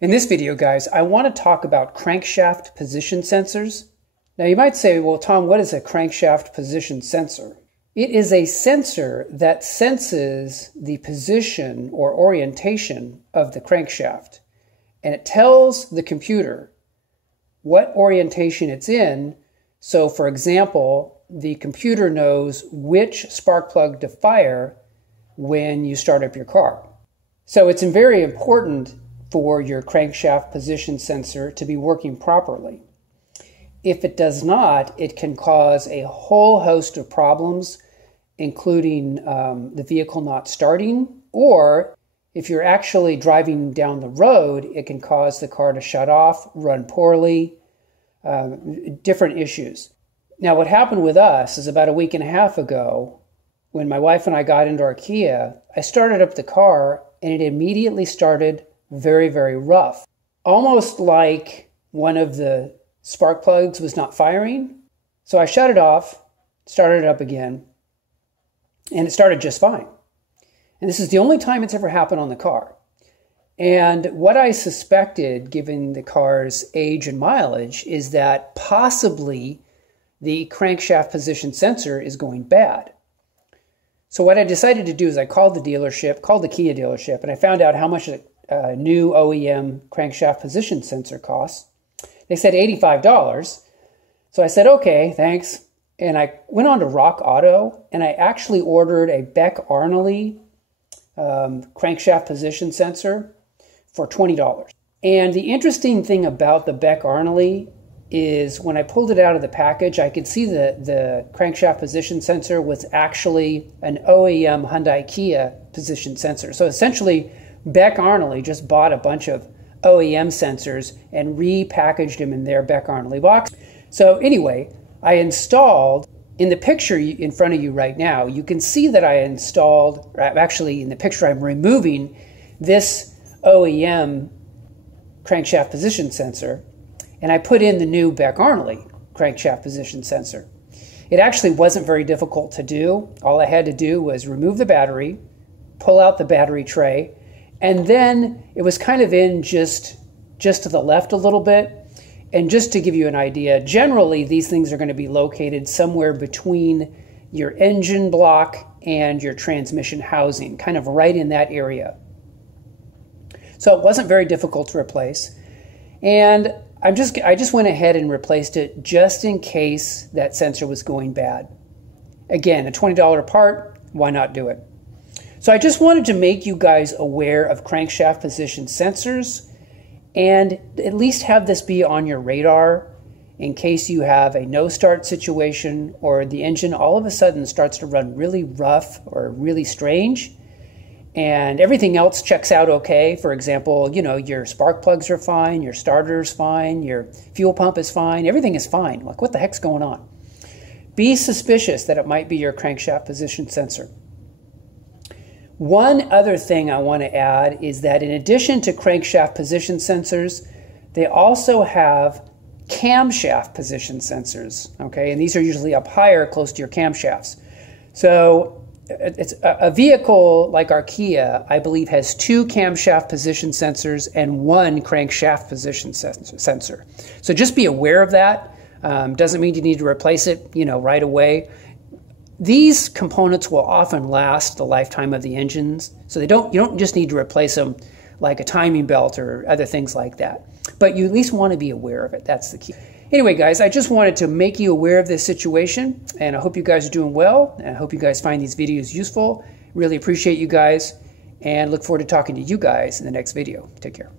In this video, guys, I want to talk about crankshaft position sensors. Now you might say, well, Tom, what is a crankshaft position sensor? It is a sensor that senses the position or orientation of the crankshaft, and it tells the computer what orientation it's in. So for example, the computer knows which spark plug to fire when you start up your car. So it's very important for your crankshaft position sensor to be working properly. If it does not, it can cause a whole host of problems, including the vehicle not starting, or if you're actually driving down the road, it can cause the car to shut off, run poorly, different issues. Now, what happened with us is about a week and a half ago, when my wife and I got into our Kia, I started up the car and it immediately started very, very rough. Almost like one of the spark plugs was not firing. So I shut it off, started it up again, and it started just fine. And this is the only time it's ever happened on the car. And what I suspected, given the car's age and mileage, is that possibly the crankshaft position sensor is going bad. So what I decided to do is I called the Kia dealership, and I found out how much a new OEM crankshaft position sensor costs. They said $85. So I said, okay, thanks. And I went on to Rock Auto, and I actually ordered a Beck-Arnoley crankshaft position sensor for $20. And the interesting thing about the Beck-Arnoley is when I pulled it out of the package, I could see the crankshaft position sensor was actually an OEM Hyundai Kia position sensor. So essentially, Beck-Arnoley just bought a bunch of OEM sensors and repackaged them in their Beck-Arnoley box. So anyway, I installed, in the picture in front of you right now, you can see that I installed, actually in the picture I'm removing this OEM crankshaft position sensor, and I put in the new Beck-Arnoley crankshaft position sensor. It actually wasn't very difficult to do. All I had to do was remove the battery, pull out the battery tray, and then it was kind of in just to the left a little bit. And just to give you an idea, generally these things are going to be located somewhere between your engine block and your transmission housing, kind of right in that area. So it wasn't very difficult to replace. And I just went ahead and replaced it just in case that sensor was going bad. Again, a $20 part, why not do it? So I just wanted to make you guys aware of crankshaft position sensors and at least have this be on your radar in case you have a no-start situation or the engine all of a sudden starts to run really rough or really strange and everything else checks out okay. For example, you know, your spark plugs are fine, your starter's fine, your fuel pump is fine, everything is fine. Like, what the heck's going on? Be suspicious that it might be your crankshaft position sensor. One other thing I want to add is that in addition to crankshaft position sensors, they also have camshaft position sensors, okay? And these are usually up higher, close to your camshafts. So it's a vehicle like our Kia, I believe, has 2 camshaft position sensors and 1 crankshaft position sensor. So just be aware of that. Doesn't mean you need to replace it, you know, right away. These components will often last the lifetime of the engines, so you don't just need to replace them like a timing belt or other things like that. But you at least want to be aware of it. That's the key. Anyway, guys, I just wanted to make you aware of this situation, and I hope you guys are doing well, and I hope you guys find these videos useful. Really appreciate you guys, and look forward to talking to you guys in the next video. Take care.